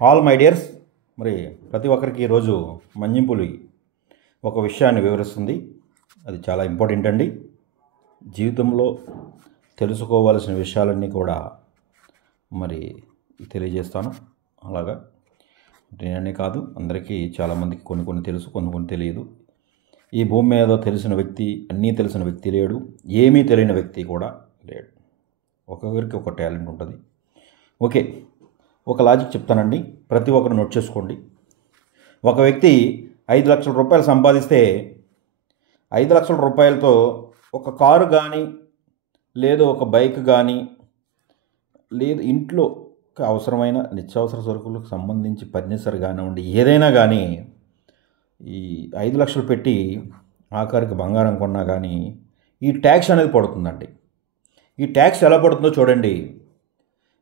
All my dears, మరి ప్రతి ఒక్కరికి ఈరోజు మంజింపులి ఒక విషయాన్ని వివరిస్తుంది. అది చాలా ఇంపార్టెంట్ అండి. జీవితంలో తెలుసుకోవాల్సిన విషయాలన్నీ కూడా మరి తెలియజేస్తాను. అలాగా నేనే కాదు, అందరికీ చాలామందికి కొన్ని తెలుసు, కొన్ని తెలియదు. ఈ భూమి మీద తెలిసిన వ్యక్తి, అన్నీ తెలిసిన వ్యక్తి లేడు, ఏమీ తెలియని వ్యక్తి కూడా లేడు. ఒక్కొక్కరికి ఒక టాలెంట్ ఉంటుంది. ఓకే, ఒక లాజిక్ చెప్తానండి, ప్రతి ఒక్కరు నోట్ చేసుకోండి. ఒక వ్యక్తి 5 లక్షల రూపాయలు సంపాదిస్తే 5 లక్షల రూపాయలతో ఒక కారు కానీ, లేదు ఒక బైక్ కానీ, లేదు ఇంట్లో అవసరమైన నిత్యావసర సరుకులకు సంబంధించి ఫర్నిచర్ కానివ్వండి, ఏదైనా కానీ ఈ 5 లక్షలు పెట్టి ఆఖరికి బంగారం కొన్నా కానీ ఈ ట్యాక్స్ అనేది పడుతుందండి. ఈ ట్యాక్స్ ఎలా పడుతుందో చూడండి.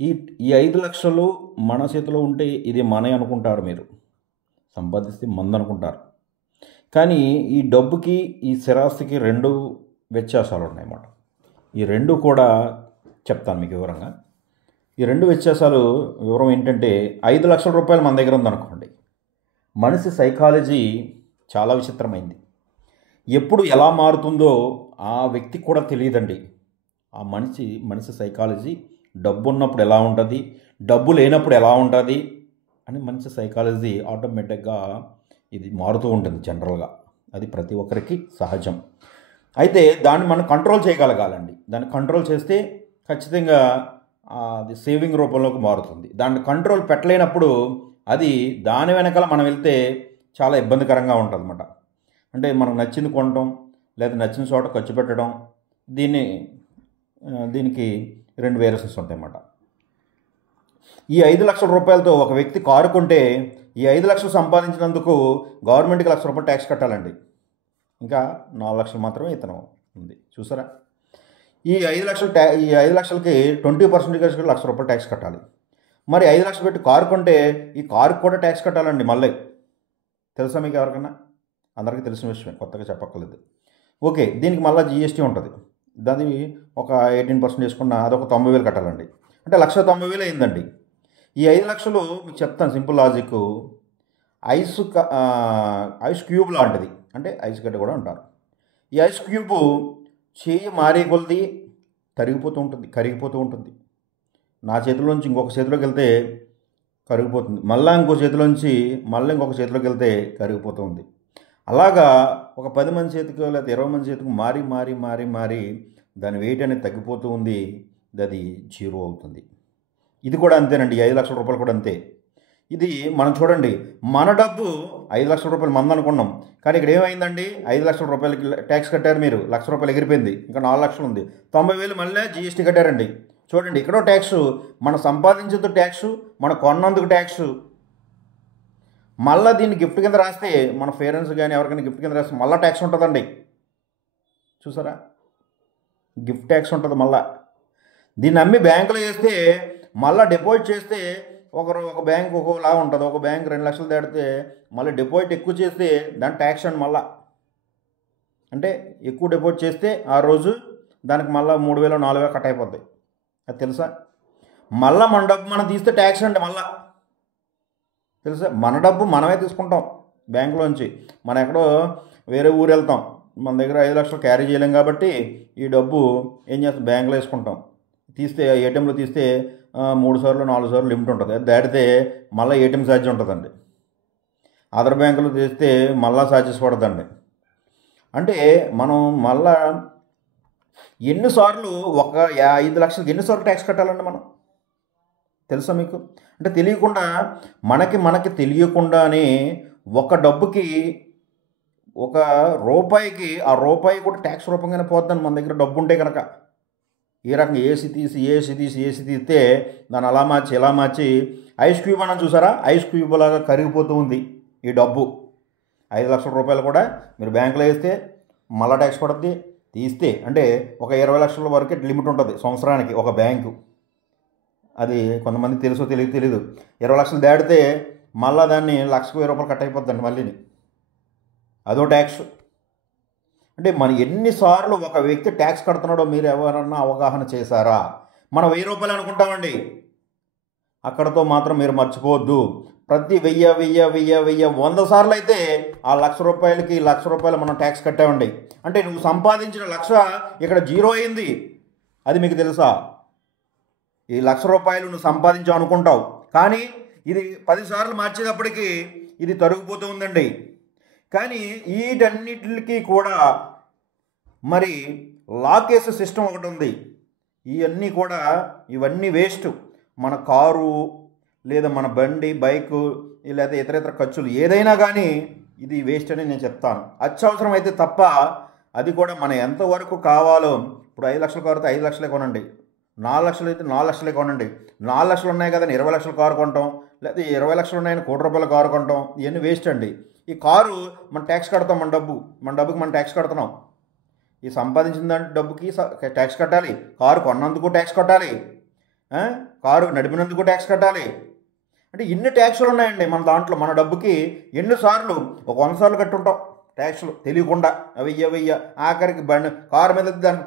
ఈ 5 లక్షలు మన చేతిలో ఉంటే ఇది మనే అనుకుంటారు, మీరు సంపాదిస్తే మంది అనుకుంటారు. కానీ ఈ డబ్బుకి, ఈ స్థిరాస్తికి 2 వ్యత్యాసాలు ఉన్నాయన్నమాట. ఈ 2 కూడా చెప్తాను మీకు వివరంగా. ఈ 2 వ్యత్యాసాలు వివరం ఏంటంటే, 5 లక్షల రూపాయలు మన దగ్గర ఉందనుకోండి, మనిషి సైకాలజీ చాలా విచిత్రమైంది. ఎప్పుడు ఎలా మారుతుందో ఆ వ్యక్తికి కూడా తెలియదండి. ఆ మనిషి సైకాలజీ డబ్బు ఉన్నప్పుడు ఎలా ఉంటుంది, డబ్బు లేనప్పుడు ఎలా ఉంటుంది అని మనిషి సైకాలజీ ఆటోమేటిక్గా ఇది మారుతూ ఉంటుంది జనరల్గా. అది ప్రతి ఒక్కరికి సహజం. అయితే దాన్ని మనం కంట్రోల్ చేయగలగాలండి. దాన్ని కంట్రోల్ చేస్తే ఖచ్చితంగా అది సేవింగ్ రూపంలోకి మారుతుంది. దాన్ని కంట్రోల్ పెట్టలేనప్పుడు అది దాని వెనకాల మనం వెళ్తే చాలా ఇబ్బందికరంగా ఉంటుంది అన్నమాట. అంటే మనకు నచ్చింది కొనడం, లేదా నచ్చిన చోట ఖర్చు పెట్టడం, దీనికి 2 వేరియేషన్స్ ఉంటాయన్నమాట. ఈ 5 లక్షల రూపాయలతో ఒక వ్యక్తి కారు కొంటే ఈ 5 లక్షలు సంపాదించినందుకు గవర్నమెంట్కి ₹1,00,000 ట్యాక్స్ కట్టాలండి. ఇంకా 4 లక్షలు మాత్రమే ఇతను ఉంది, చూసారా? ఈ 5 లక్షలకి 20% ₹1,00,000 ట్యాక్స్ కట్టాలి. మరి 5 లక్షలు పెట్టి కారు కొంటే ఈ కారుకు కూడా ట్యాక్స్ కట్టాలండి మళ్ళీ. తెలుసా మీకు ఎవరికైనా? అందరికీ తెలిసిన విషయమే, కొత్తగా చెప్పక్కర్లేదు. ఓకే, దీనికి మళ్ళీ జీఎస్టీ ఉంటుంది. దాన్ని ఒక 18% వేసుకున్న అదొక 90,000 కట్టాలండి. అంటే 1,90,000 అయిందండి. ఈ 5 లక్షలు మీకు చెప్తాను సింపుల్ లాజిక్. ఐస్ క్యూబ్ లాంటిది, అంటే ఐస్ గడ్డ కూడా అంటారు. ఈ ఐస్ క్యూబ్ చేయి మారే కొలది కరిగిపోతూ ఉంటుంది. నా చేతిలోంచి ఇంకొక చేతిలోకి వెళ్తే కరిగిపోతుంది, మళ్ళీ ఇంకో చేతిలోంచి ఇంకొక చేతిలోకి వెళ్తే కరిగిపోతుంది. అలాగా ఒక 10 మంది చేతికో లేదా 20 మంది చేతికి మారి దాని వెయిట్ అనేది తగ్గిపోతూ ఉంది. అది 0 అవుతుంది. ఇది కూడా అంతేనండి. 5 లక్షల రూపాయలు కూడా అంతే. ఇది మనం చూడండి, మన డబ్బు 5 లక్షల రూపాయలు మంది అనుకున్నాం, కానీ ఇక్కడ ఏమైందండి? 5 లక్షల రూపాయలకి ట్యాక్స్ కట్టారు మీరు, ₹1,00,000 ఎగిరిపోయింది, ఇంకా 4 లక్షలు ఉంది. 90,000 మళ్ళీ జీఎస్టీ కట్టారండి. చూడండి, ఇక్కడో ట్యాక్స్, మనం సంపాదించేందుకు ట్యాక్స్, మనం కొన్నందుకు ట్యాక్స్. మళ్ళీ దీన్ని గిఫ్ట్ కింద రాస్తే, మన పేరెంట్స్ కానీ ఎవరికైనా గిఫ్ట్ కింద రాస్తే మళ్ళీ ట్యాక్స్ ఉంటుందండి. చూసారా? గిఫ్ట్ ట్యాక్స్ ఉంటుంది మళ్ళా. దీన్ని అమ్మి బ్యాంకులో వేస్తే, మళ్ళీ డిపాజిట్ చేస్తే ఒక బ్యాంక్ ఒకలా ఉంటుంది. ఒక బ్యాంక్ 2 లక్షలు దాటితే మళ్ళీ డిపాజిట్ ఎక్కువ చేస్తే దాని ట్యాక్స్ అండి మళ్ళా. అంటే ఎక్కువ డిపాజిట్ చేస్తే ఆ రోజు దానికి మళ్ళీ 3,000 4,000 కట్ అయిపోద్ది. అది తెలుసా? మళ్ళీ మన డబ్బు మనం తీస్తే ట్యాక్స్ అండి మళ్ళా. తెలుసా? మన డబ్బు మనమే తీసుకుంటాం బ్యాంకులోంచి. మనం ఎక్కడో వేరే ఊరు వెళ్తాం, మన దగ్గర 5 లక్షలు క్యారీ చేయలేం కాబట్టి ఈ డబ్బు ఏం చేస్తాం, బ్యాంకులో వేసుకుంటాం. తీస్తే ఏటీఎంలో తీస్తే 3 సార్లు 4 సార్లు లిమిట్ ఉంటుంది. అది దాటితే మళ్ళీ ఏటీఎం ఛార్జ్ ఉంటుందండి. అదర్ బ్యాంకులో తీస్తే మళ్ళీ ఛార్జెస్ పడుతుందండి. అంటే మనం మళ్ళా ఎన్నిసార్లు, ఒక 5 లక్షలకి ఎన్నిసార్లు ట్యాక్స్ కట్టాలండి మనం? తెలుసా మీకు? అంటే తెలియకుండా, మనకి తెలియకుండానే ఒక డబ్బుకి, ఒక రూపాయికి, ఆ రూపాయి కూడా ట్యాక్స్ రూపంగానే పోద్దని మన దగ్గర డబ్బు ఉంటే కనుక. ఈ రకంగా ఏసీ తీస్తే దాన్ని అలా మార్చి ఇలా మార్చి ఐస్ క్యూబ్ అని చూసారా? ఐస్ క్యూబ్ లాగా కరిగిపోతూ ఉంది ఈ డబ్బు. 5 లక్షల రూపాయలు కూడా మీరు బ్యాంకులో వేస్తే మళ్ళా ట్యాక్స్ పడుతుంది. తీస్తే అంటే ఒక 20 లక్షల వరకు లిమిట్ ఉంటుంది సంవత్సరానికి ఒక బ్యాంకు. అది కొంతమంది తెలుసో తెలీదు. 20 లక్షలు దాటితే మళ్ళీ దాన్ని ₹1,10,000 కట్ అయిపోద్దండి మళ్ళీని. అదో ట్యాక్స్. అంటే మన ఎన్నిసార్లు ఒక వ్యక్తి ట్యాక్స్ కడుతున్నాడో మీరు ఎవరన్నా అవగాహన చేశారా? మనం ₹1000 అనుకుంటామండి, అక్కడతో మాత్రం మీరు మర్చిపోవద్దు. ప్రతి 100 సార్లు అయితే ఆ ₹1,00,000 మనం ట్యాక్స్ కట్టామండి. అంటే నువ్వు సంపాదించిన 1,00,000 ఇక్కడ జీరో అయింది. అది మీకు తెలుసా? ఈ ₹1,00,000 నువ్వు సంపాదించావు అనుకుంటావు, కానీ ఇది 10 సార్లు మార్చేటప్పటికి ఇది తరుగుపోతూ ఉందండి. కానీ వీటన్నిటికి కూడా మరి లాకేస్ సిస్టమ్ ఒకటి ఉంది. ఇవన్నీ వేస్ట్. మన కారు లేదా మన బండి, బైకు లేదా ఇతర ఖర్చులు ఏదైనా కానీ ఇది వేస్ట్ అని నేను చెప్తాను. అత్యవసరం అయితే తప్ప, అది కూడా మన ఎంతవరకు కావాలో. ఇప్పుడు 5 లక్షల కారు అయితే 5 లక్షలే కొనండి, 4 లక్షలు అయితే 4 లక్షలే కొనండి. 4 లక్షలు ఉన్నాయి కదా 20 లక్షల కారు కొంటాం, లేదా 20 లక్షలు ఉన్నాయని ₹1,00,00,000 కారు కొంటాం. ఇవన్నీ వేస్ట్ అండి. ఈ కారు మనం ట్యాక్స్ కడతాం, మన డబ్బుకి మనం ట్యాక్స్ కడుతున్నాం. ఈ సంపాదించిన దాని డబ్బుకి ట్యాక్స్ కట్టాలి, కారు కొన్నందుకు ట్యాక్స్ కట్టాలి, కారు నడిపినందుకు ట్యాక్స్ కట్టాలి. అంటే ఇన్ని ట్యాక్సులు ఉన్నాయండి మన దాంట్లో. మన డబ్బుకి ఎన్నిసార్లు, ఒక 100 సార్లు కట్టుంటాం ట్యాక్సులు తెలియకుండా. వెయ్య ఆఖరికి కారు మీద దానికి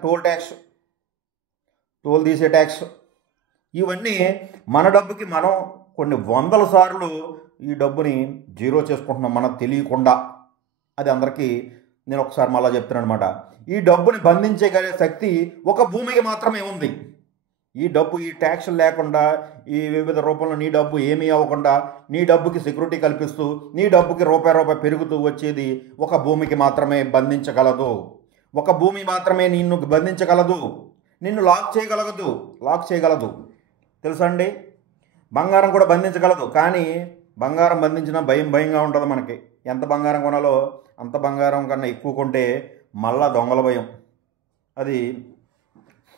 టోల్ తీసే ట్యాక్స్. ఇవన్నీ మన డబ్బుకి మనం కొన్ని 100 సార్లు ఈ డబ్బుని జీరో చేసుకుంటున్నాం మనకు తెలియకుండా. అది అందరికీ నేను ఒకసారి మళ్ళీ చెప్తున్నాను అనమాట. ఈ డబ్బుని బంధించగలిగే శక్తి ఒక భూమికి మాత్రమే ఉంది. ఈ ట్యాక్సులు లేకుండా, ఈ వివిధ రూపంలో నీ డబ్బు ఏమీ అవ్వకుండా, నీ డబ్బుకి సెక్యూరిటీ కల్పిస్తూ, నీ డబ్బుకి రూపాయి పెరుగుతూ వచ్చేది ఒక భూమికి మాత్రమే బంధించగలదు. ఒక భూమి మాత్రమే నిన్ను బంధించగలదు, నిన్ను లాక్ చేయగలదు. తెలుసా అండి? బంగారం కూడా బంధించగలదు, కానీ బంగారం బంధించినా భయంగా ఉంటుంది మనకి. ఎంత బంగారం కొనాలో అంత బంగారం కన్నా ఎక్కువ కొంటే మళ్ళా దొంగల భయం. అది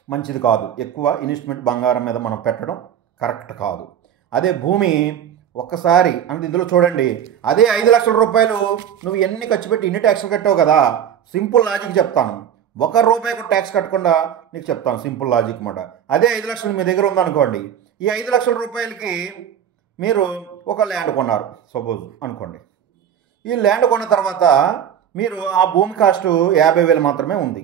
మంచిది కాదు. ఎక్కువ ఇన్వెస్ట్మెంట్ బంగారం మీద మనం పెట్టడం కరెక్ట్ కాదు. అదే భూమి ఒక్కసారి అంటే ఇందులో చూడండి, అదే ₹5,00,000 నువ్వు ఎన్ని ఖర్చు పెట్టి ఇన్ని ట్యాక్స్లు కట్టావు కదా. సింపుల్ లాజిక్ చెప్తాను, ₹1 ట్యాక్స్ కట్టకుండా నీకు చెప్తాను. సింపుల్ లాజిక్ మాట. అదే 5 లక్షలు మీ దగ్గర ఉందనుకోండి, ఈ ₹5,00,000కి మీరు ఒక ల్యాండ్ కొన్నారు సపోజ్ అనుకోండి. ఈ ల్యాండ్ కొన్న తర్వాత మీరు ఆ భూమి కాస్ట్ 50,000 మాత్రమే ఉంది.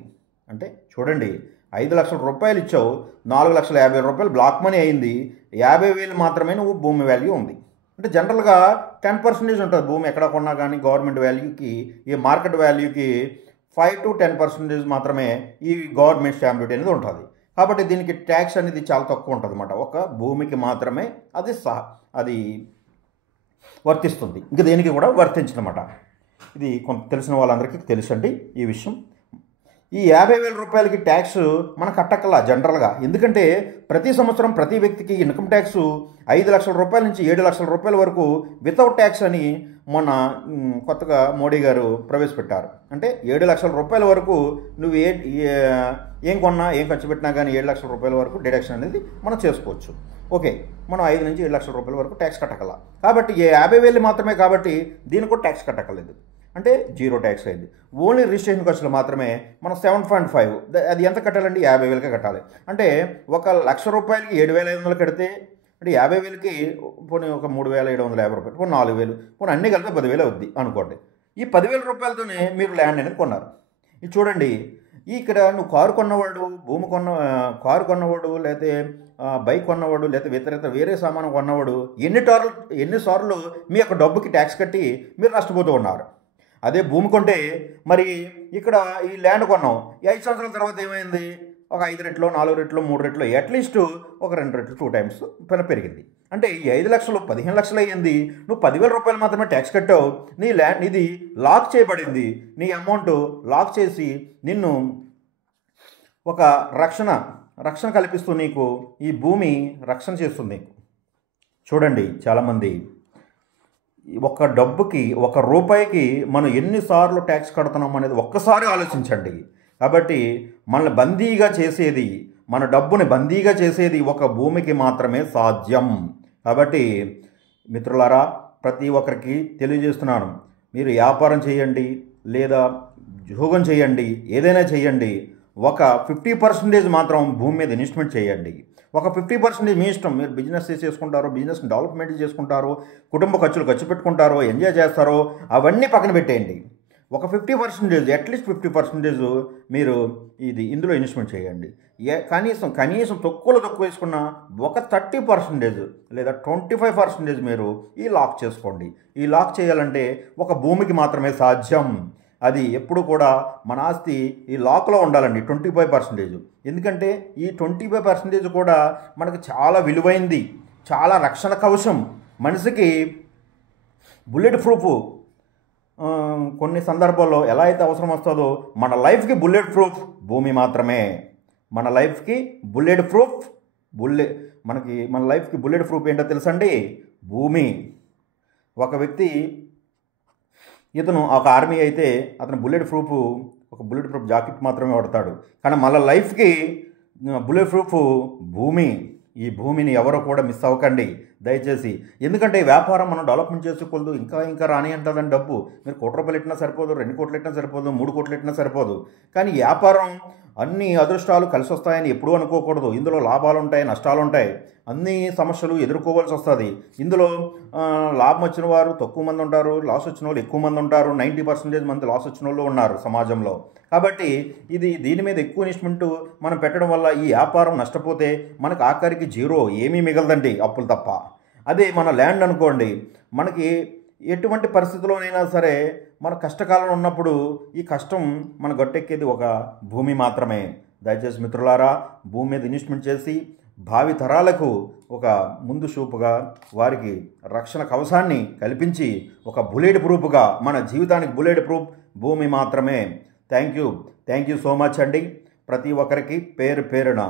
అంటే చూడండి, ₹5,00,000 ఇచ్చావు, ₹4,50,000 బ్లాక్ మనీ అయింది, 50,000 మాత్రమే నువ్వు భూమి వాల్యూ ఉంది. అంటే జనరల్గా 10% ఉంటుంది భూమి ఎక్కడ కొన్నా కానీ. గవర్నమెంట్ వాల్యూకి, ఈ మార్కెట్ వాల్యూకి 5 to 10% మాత్రమే ఈ గవర్నమెంట్ స్టాంప్ డ్యూటీ అనేది ఉంటుంది. కాబట్టి దీనికి ట్యాక్స్ అనేది చాలా తక్కువ ఉంటుంది అన్నమాట. ఒక భూమికి మాత్రమే అది వర్తిస్తుంది, ఇంకా దేనికి కూడా వర్తించదన్నమాట. ఇది కొంత తెలిసిన వాళ్ళందరికీ తెలుసండి ఈ విషయం. ఈ ₹50,000 ట్యాక్స్ మనం కట్టక్కలా జనరల్గా. ఎందుకంటే ప్రతి సంవత్సరం ప్రతి వ్యక్తికి ఇన్కమ్ ట్యాక్స్ ₹5,00,000 నుంచి ₹7,00,000 వరకు వితౌట్ ట్యాక్స్ అని మొన్న కొత్తగా మోడీ గారు ప్రవేశపెట్టారు. అంటే ₹7,00,000 వరకు నువ్వు ఏం కొన్నా, ఏం ఖర్చు పెట్టినా కానీ ₹7,00,000 వరకు డిడక్షన్ అనేది మనం చేసుకోవచ్చు. ఓకే, మనం 5 నుంచి ₹7,00,000 వరకు ట్యాక్స్ కట్టగల. కాబట్టి 50,000 మాత్రమే, కాబట్టి దీనికి కూడా ట్యాక్స్ కట్టకలేదు. అంటే జీరో ట్యాక్స్ అయింది. ఓన్లీ రిజిస్ట్రేషన్ ఖర్చులు మాత్రమే మనం 7.5, అది ఎంత కట్టాలండి? 50,000కే కట్టాలి. అంటే ₹1,00,000కి 7,500 కడితే, అంటే 50,000కి పోనీ ఒక ₹3,750, పోనీ 4,000, పోనీ అన్నీ కలిపి 10,000 అవుద్ది అనుకోండి. ఈ ₹10,000తోనే మీరు ల్యాండ్ అనేది కొన్నారు. ఇది చూడండి, ఇక్కడ నువ్వు కారు కొన్నవాడు, కారు కొన్నవాడు, లేకపోతే బైక్ కొన్నవాడు, లేకపోతే వేరే సామాను కొన్నవాడు ఎన్నిసార్లు మీ యొక్క డబ్బుకి ట్యాక్స్ కట్టి మీరు నష్టపోతూ ఉన్నారు. అదే భూమి కొంటే మరి ఇక్కడ ఈ ల్యాండ్ కొన్నాం, 5 సంవత్సరాల తర్వాత ఏమైంది? ఒక 5 రెట్లు, 4 రెట్లు, 3 రెట్లు, అట్లీస్ట్ ఒక 2 రెట్లు, 2 times పెరిగింది. అంటే ఈ 5 లక్షలు 15 లక్షలు అయ్యింది. నువ్వు ₹10,000 మాత్రమే ట్యాక్స్ కట్టావు. నీ ల్యాండ్ ఇది లాక్ చేయబడింది. నీ అమౌంట్ లాక్ చేసి నిన్ను ఒక రక్షణ కల్పిస్తూ నీకు ఈ భూమి రక్షణ చేస్తుంది. చూడండి, చాలామంది ఒక డబ్బుకి, ₹1 మనం ఎన్నిసార్లు ట్యాక్స్ కడుతున్నాం అనేది ఒక్కసారి ఆలోచించండి. కాబట్టి మనల్ని బందీగా చేసేది, మన డబ్బుని బందీగా చేసేది ఒక భూమికి మాత్రమే సాధ్యం. కాబట్టి మిత్రులారా, ప్రతి ఒక్కరికి తెలియజేస్తున్నాను, మీరు వ్యాపారం చేయండి లేదా ఉద్యోగం చేయండి, ఏదైనా చేయండి, ఒక 50% మాత్రం భూమి మీద ఇన్వెస్ట్మెంట్ చేయండి. ఒక 50% మీ ఇష్టం. మీరు బిజినెస్ చేసుకుంటారో, బిజినెస్ డెవలప్మెంట్ చేసుకుంటారో, కుటుంబ ఖర్చులు ఖర్చు పెట్టుకుంటారో, ఎంజాయ్ చేస్తారో, అవన్నీ పక్కన పెట్టేయండి. ఒక 50%, అట్లీస్ట్ 50% మీరు ఇందులో ఇన్వెస్ట్మెంట్ చేయండి. కనీసం తక్కువ వేసుకున్న ఒక 30% లేదా 25% మీరు ఈ లాక్ చేసుకోండి. ఈ లాక్ చేయాలంటే ఒక భూమికి మాత్రమే సాధ్యం. అది ఎప్పుడు కూడా మన ఆస్తి ఈ లాక్లో ఉండాలండి 25%. ఎందుకంటే ఈ 25% కూడా మనకు చాలా విలువైంది, చాలా రక్షణ కవచం. మనిషికి బుల్లెట్ ప్రూఫ్ కొన్ని సందర్భాల్లో ఎలా అయితే అవసరం వస్తుందో మన లైఫ్కి బుల్లెట్ ప్రూఫ్ భూమి మాత్రమే. మన లైఫ్కి బుల్లెట్ ప్రూఫ్ మన లైఫ్కి బుల్లెట్ ప్రూఫ్ ఏంటో తెలుసండి? భూమి. ఒక వ్యక్తి ఇతను ఒక ఆర్మీ అయితే అతను బుల్లెట్ ప్రూఫ్ జాకెట్ మాత్రమే వాడతాడు. కానీ మన లైఫ్కి బుల్లెట్ ప్రూఫ్ భూమి. ఈ భూమిని ఎవరో కూడా మిస్ అవ్వకండి దయచేసి. ఎందుకంటే ఈ వ్యాపారం మనం డెవలప్మెంట్ చేసుకోలేదు, ఇంకా రాని అంటుందని డబ్బు. మీరు 1 కోటి రూపాయలు ఇట్టినా సరిపోదు, 2 కోట్లు ఇట్టినా సరిపోదు, 3 కోట్లు ఇట్టినా సరిపోదు. కానీ వ్యాపారం అన్ని అదృష్టాలు కలిసి వస్తాయని ఎప్పుడూ అనుకోకూడదు. ఇందులో లాభాలు ఉంటాయి, నష్టాలు ఉంటాయి, అన్ని సమస్యలు ఎదుర్కోవాల్సి వస్తుంది. ఇందులో లాభం వచ్చిన వారు తక్కువ మంది ఉంటారు, లాస్ వచ్చిన వాళ్ళు ఎక్కువ మంది ఉంటారు. 90% మంది లాస్ వచ్చిన వాళ్ళు ఉన్నారు సమాజంలో. కాబట్టి దీని మీద ఎక్కువ ఇన్వెస్ట్మెంట్ మనం పెట్టడం వల్ల ఈ వ్యాపారం నష్టపోతే మనకు ఆఖరికి జీరో, ఏమీ మిగలదండి, అప్పులు తప్ప. అదే మన ల్యాండ్ అనుకోండి, మనకి ఎటువంటి పరిస్థితుల్లోనైనా సరే మన కష్టకాలం ఉన్నప్పుడు ఈ కష్టం మన గట్టెక్కేది ఒక భూమి మాత్రమే. దయచేసి మిత్రులారా, భూమి మీద ఇన్వెస్ట్మెంట్ చేసి భావి తరాలకు ఒక ముందు చూపుగా వారికి రక్షణ కవచాన్ని కల్పించి ఒక బుల్లెట్ ప్రూఫ్గా మన జీవితానికి బుల్లెట్ ప్రూఫ్ భూమి మాత్రమే. థ్యాంక్ యూ సో మచ్ అండి. ప్రతి ఒక్కరికి పేరున